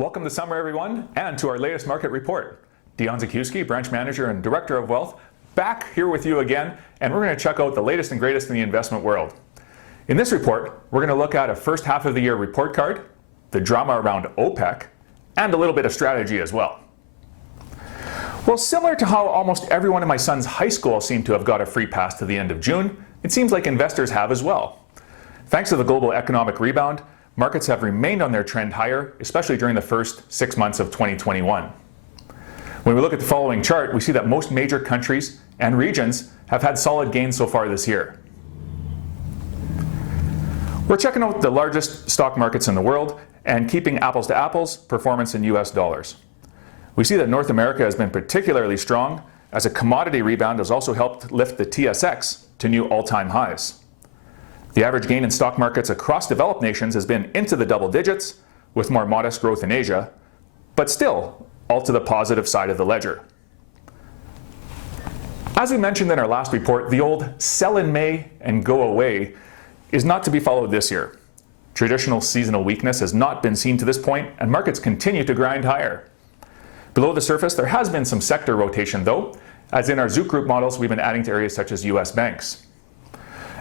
Welcome to summer, everyone, and to our latest market report. Dion Zakuski, Branch Manager and Director of Wealth, back here with you again, and we're going to check out the latest and greatest in the investment world. In this report, we're going to look at a first half of the year report card, the drama around OPEC, and a little bit of strategy as well. Well, similar to how almost everyone in my son's high school seemed to have got a free pass to the end of June, it seems like investors have as well. Thanks to the global economic rebound, markets have remained on their trend higher, especially during the first 6 months of 2021. When we look at the following chart, we see that most major countries and regions have had solid gains so far this year. We're checking out the largest stock markets in the world and keeping apples to apples performance in US dollars. We see that North America has been particularly strong, as a commodity rebound has also helped lift the TSX to new all-time highs. The average gain in stock markets across developed nations has been into the double digits, with more modest growth in Asia, but still all to the positive side of the ledger. As we mentioned in our last report, the old sell in May and go away is not to be followed this year. Traditional seasonal weakness has not been seen to this point, and markets continue to grind higher. Below the surface, there has been some sector rotation though, as in our Zook Group models, we've been adding to areas such as US banks.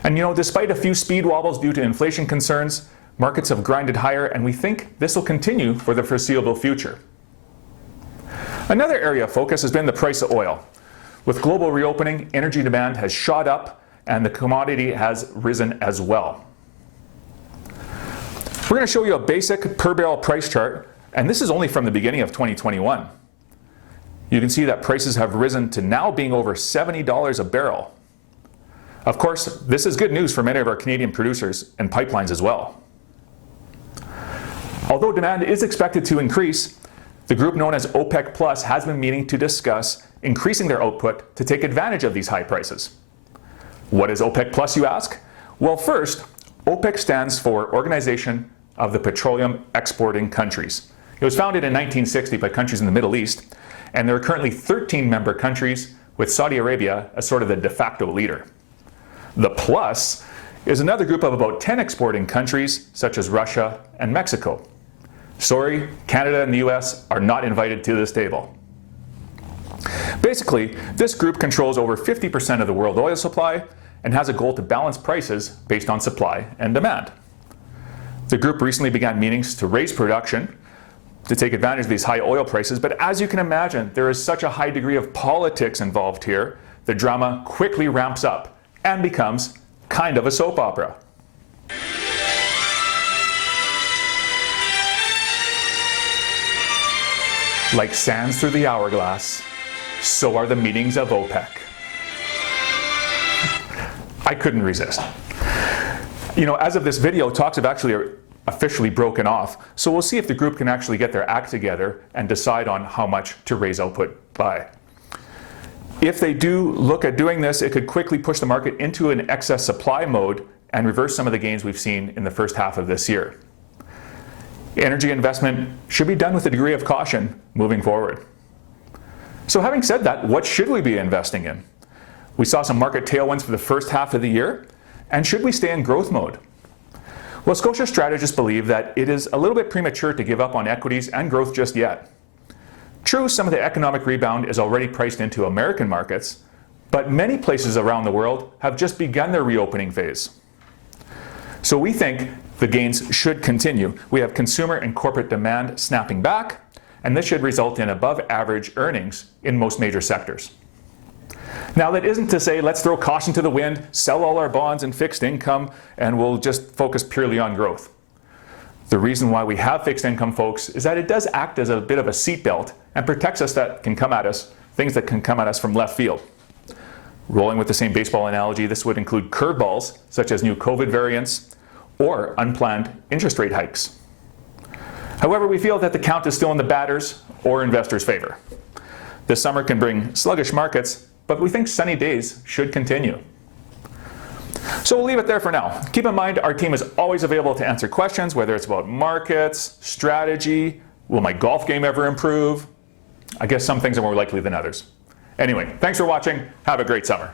And despite a few speed wobbles due to inflation concerns, markets have grinded higher, and we think this will continue for the foreseeable future. Another area of focus has been the price of oil. With global reopening, energy demand has shot up and the commodity has risen as well. We're going to show you a basic per barrel price chart, and this is only from the beginning of 2021. You can see that prices have risen to now being over $70 a barrel. Of course, this is good news for many of our Canadian producers and pipelines as well. Although demand is expected to increase, the group known as OPEC Plus has been meeting to discuss increasing their output to take advantage of these high prices. What is OPEC Plus, you ask? Well, first, OPEC stands for Organization of the Petroleum Exporting Countries. It was founded in 1960 by countries in the Middle East, and there are currently 13 member countries, with Saudi Arabia as sort of the de facto leader. The Plus is another group of about 10 exporting countries, such as Russia and Mexico. Sorry, Canada and the US are not invited to this table. Basically, this group controls over 50% of the world oil supply and has a goal to balance prices based on supply and demand. The group recently began meetings to raise production to take advantage of these high oil prices, but as you can imagine, there is such a high degree of politics involved here, the drama quickly ramps up and becomes kind of a soap opera. Like sands through the hourglass, so are the meetings of OPEC. I couldn't resist. As of this video, talks have actually officially broken off, so we'll see if the group can actually get their act together and decide on how much to raise output by. If they do look at doing this, it could quickly push the market into an excess supply mode and reverse some of the gains we've seen in the first half of this year. Energy investment should be done with a degree of caution moving forward. So having said that, what should we be investing in? We saw some market tailwinds for the first half of the year, and should we stay in growth mode? Well, Scotia strategists believe that it is a little bit premature to give up on equities and growth just yet. True, some of the economic rebound is already priced into American markets, but many places around the world have just begun their reopening phase. So we think the gains should continue. We have consumer and corporate demand snapping back, and this should result in above average earnings in most major sectors. Now, that isn't to say let's throw caution to the wind, sell all our bonds and fixed income, and we'll just focus purely on growth. The reason why we have fixed income, folks, is that it does act as a bit of a seatbelt and protects us things that can come at us from left field. Rolling with the same baseball analogy, this would include curveballs, such as new COVID variants or unplanned interest rate hikes. However, we feel that the count is still in the batters' or investors' favor. This summer can bring sluggish markets, but we think sunny days should continue. So we'll leave it there for now. Keep in mind, our team is always available to answer questions, whether it's about markets, strategy, will my golf game ever improve? I guess some things are more likely than others. Anyway, thanks for watching. Have a great summer.